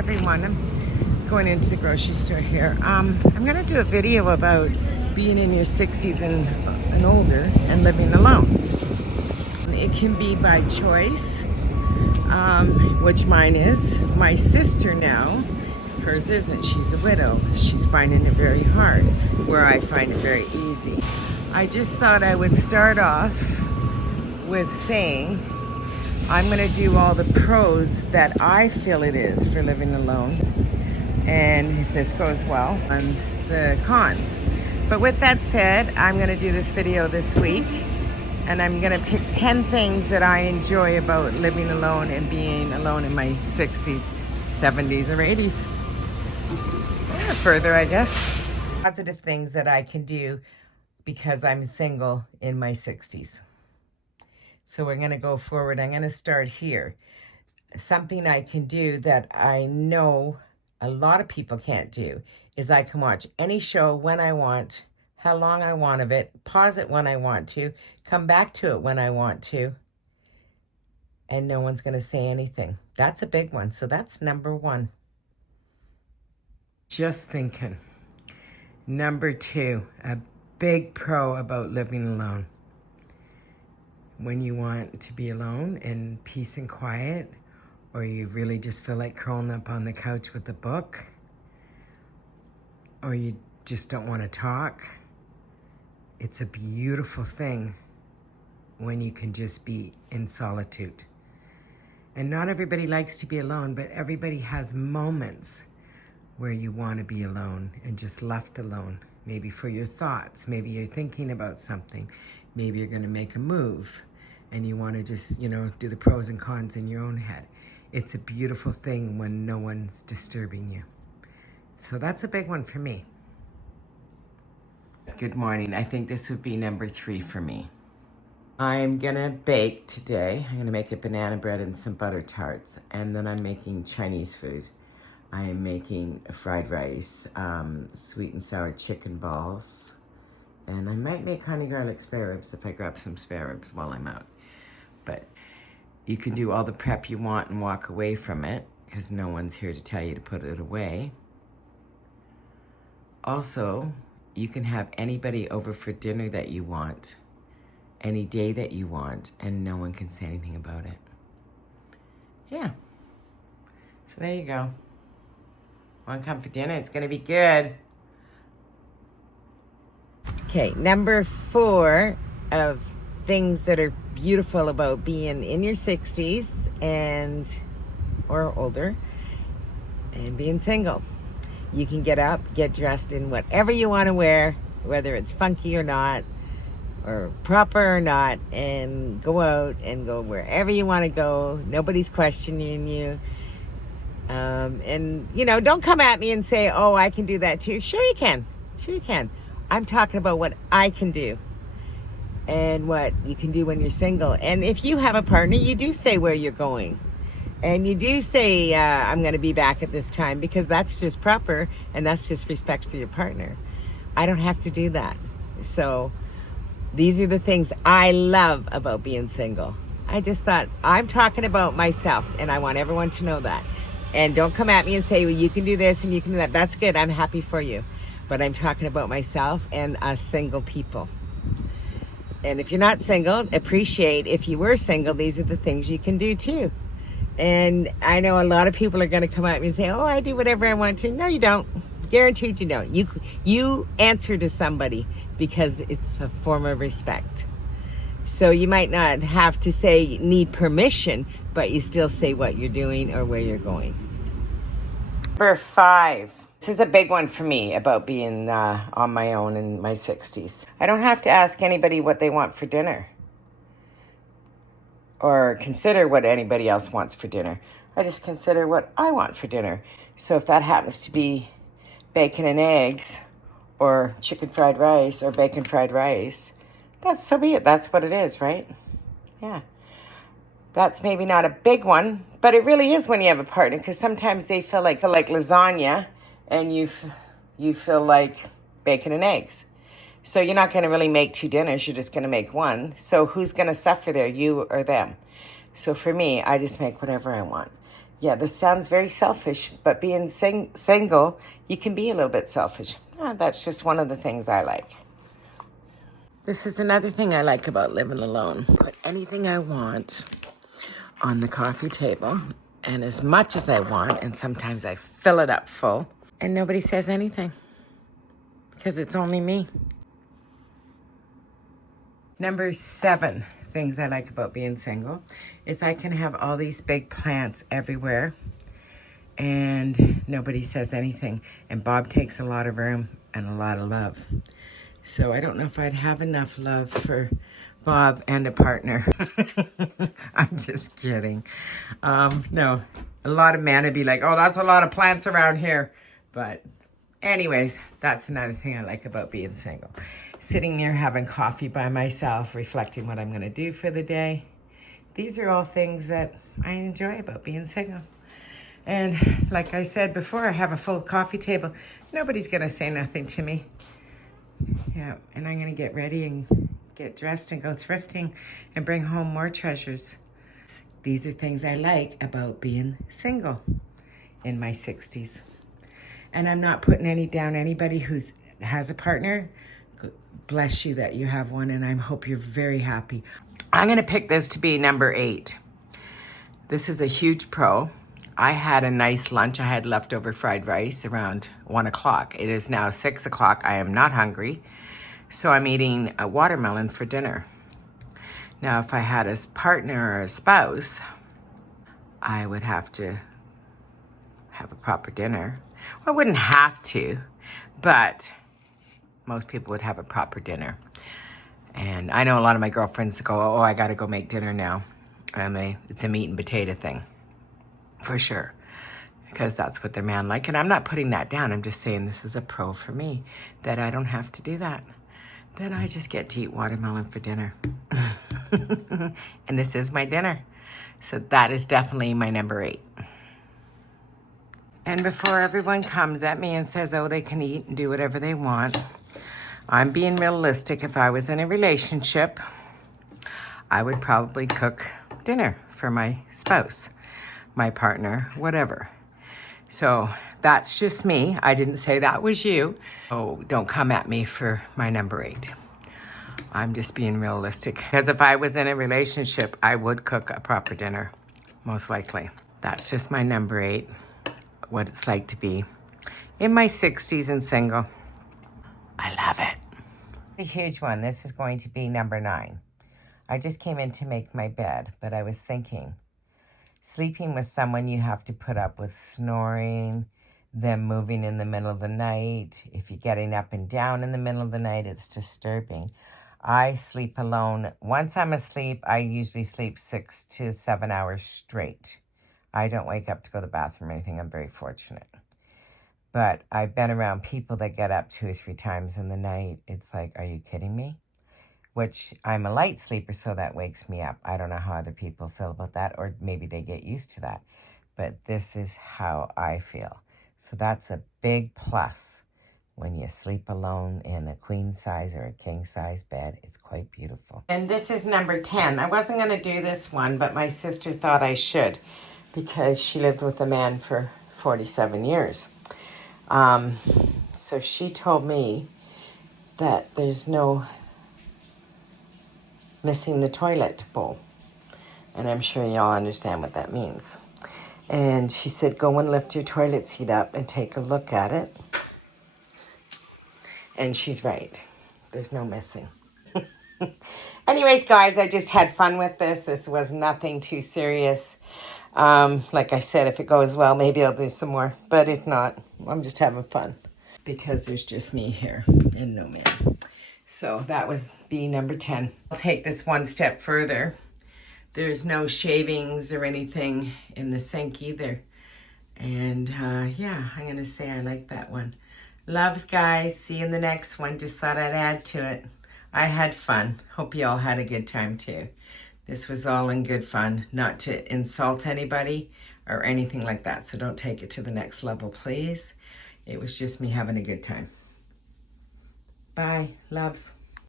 everyone. I'm going into the grocery store here. I'm going to do a video about being in your 60s and older and living alone. It can be by choice, which mine is. My sister now, hers isn't. She's a widow. She's finding it very hard, where I find it very easy. I just thought I would start off with saying I'm going to do all the pros that I feel it is for living alone, and if this goes well, and the cons. But with that said, I'm going to do this video this week, and I'm going to pick 10 things that I enjoy about living alone and being alone in my 60s, 70s, or 80s. Or further, I guess. Positive things that I can do because I'm single in my 60s. So we're going to go forward. I'm going to start here. Something I can do that I know a lot of people can't do is I can watch any show when I want, how long I want of it, pause it when I want to, come back to it when I want to, and no one's going to say anything. That's a big one. So that's number one. Just thinking. Number two, a big pro about living alone. When you want to be alone in peace and quiet, or you really just feel like curling up on the couch with a book, or you just don't want to talk, it's a beautiful thing when you can just be in solitude. And not everybody likes to be alone, but everybody has moments where you want to be alone and just left alone. Maybe for your thoughts, maybe you're thinking about something, maybe you're going to make a move, and you want to just, do the pros and cons in your own head. It's a beautiful thing when no one's disturbing you. So that's a big one for me. Good morning. I think this would be number 3 for me. I'm gonna bake today. I'm gonna make a banana bread and some butter tarts. And then I'm making Chinese food. I am making fried rice, sweet and sour chicken balls. And I might make honey garlic spare ribs if I grab some spare ribs while I'm out. But you can do all the prep you want and walk away from it, because no one's here to tell you to put it away. Also, you can have anybody over for dinner that you want, any day that you want, and no one can say anything about it. Yeah. So there you go. Want to come for dinner? It's going to be good. Okay, number 4 of things that are beautiful about being in your 60s or older and being single. You can get up, get dressed in whatever you want to wear, whether it's funky or not, or proper or not, and go out and go wherever you want to go. Nobody's questioning you. And, don't come at me and say, oh, I can do that too. Sure you can. Sure you can. I'm talking about what I can do and what you can do when you're single. And if you have a partner, you do say where you're going. And you do say, I'm going to be back at this time, because that's just proper and that's just respect for your partner. I don't have to do that. So these are the things I love about being single. I just thought, I'm talking about myself, and I want everyone to know that. And don't come at me and say, well, you can do this and you can do that. That's good. I'm happy for you. But I'm talking about myself and us single people. And if you're not single, appreciate if you were single, these are the things you can do too. And I know a lot of people are going to come at me and say, oh, I do whatever I want to. No, you don't. Guaranteed you don't. You answer to somebody because it's a form of respect. So you might not have to say need permission, but you still say what you're doing or where you're going. Number 5. This is a big one for me about being on my own in my 60s. I don't have to ask anybody what they want for dinner or consider what anybody else wants for dinner. I just consider what I want for dinner. So if that happens to be bacon and eggs or chicken fried rice or bacon fried rice, that's so be it. That's what it is, right? Yeah. That's maybe not a big one, but it really is when you have a partner, because sometimes they feel like lasagna and you feel like bacon and eggs. So you're not going to really make 2 dinners. You're just going to make one. So who's going to suffer there, you or them? So for me, I just make whatever I want. Yeah, this sounds very selfish, but being single, you can be a little bit selfish. That's just one of the things I like. This is another thing I like about living alone. Put anything I want on the coffee table, and as much as I want, and sometimes I fill it up full, and nobody says anything because it's only me. Number 7 things I like about being single is I can have all these big plants everywhere and nobody says anything. And Bob takes a lot of room and a lot of love. So I don't know if I'd have enough love for Bob and a partner. I'm just kidding. No, a lot of men would be like, oh, that's a lot of plants around here. But anyways, that's another thing I like about being single. Sitting there having coffee by myself, reflecting what I'm going to do for the day. These are all things that I enjoy about being single. And like I said before, I have a full coffee table. Nobody's going to say nothing to me. Yeah, and I'm going to get ready and get dressed and go thrifting and bring home more treasures. These are things I like about being single in my 60s. And I'm not putting any down anybody who has a partner. Bless you that you have one, and I hope you're very happy. I'm going to pick this to be number 8. This is a huge pro. I had a nice lunch. I had leftover fried rice around 1 o'clock. It is now 6 o'clock. I am not hungry. So I'm eating a watermelon for dinner. Now, if I had a partner or a spouse, I would have to have a proper dinner. Well, I wouldn't have to, but most people would have a proper dinner. And I know a lot of my girlfriends go, oh, I got to go make dinner now. And it's a meat and potato thing, for sure, because that's what their man like. And I'm not putting that down. I'm just saying this is a pro for me, that I don't have to do that. Then I just get to eat watermelon for dinner. And this is my dinner. So that is definitely my number 8. And before everyone comes at me and says, oh, they can eat and do whatever they want, I'm being realistic. If I was in a relationship, I would probably cook dinner for my spouse, my partner, whatever. So that's just me. I didn't say that was you. Oh, don't come at me for my number 8. I'm just being realistic. Because if I was in a relationship, I would cook a proper dinner, most likely. That's just my number 8, what it's like to be in my 60s and single. I love it. A huge one. This is going to be number 9. I just came in to make my bed, but I was thinking, sleeping with someone, you have to put up with snoring, them moving in the middle of the night. If you're getting up and down in the middle of the night, it's disturbing. I sleep alone. Once I'm asleep, I usually sleep 6 to 7 hours straight. I don't wake up to go to the bathroom or anything. I'm very fortunate. But I've been around people that get up 2 or 3 times in the night. It's like, are you kidding me? Which I'm a light sleeper, so that wakes me up. I don't know how other people feel about that, or maybe they get used to that. But this is how I feel. So that's a big plus. When you sleep alone in a queen size or a king size bed, it's quite beautiful. And this is number 10. I wasn't going to do this one, but my sister thought I should because she lived with a man for 47 years. So she told me that there's no missing the toilet bowl. And I'm sure y'all understand what that means. And she said, go and lift your toilet seat up and take a look at it. And she's right. There's no missing. Anyways, guys, I just had fun with this. This was nothing too serious. Like I said, if it goes well, maybe I'll do some more. But if not, I'm just having fun. Because there's just me here and no man. So that was B number 10. I'll take this one step further. There's no shavings or anything in the sink either. And yeah, I'm going to say I like that one. Loves, guys. See you in the next one. Just thought I'd add to it. I had fun. Hope you all had a good time too. This was all in good fun. Not to insult anybody or anything like that. So don't take it to the next level, please. It was just me having a good time. Bye. Loves.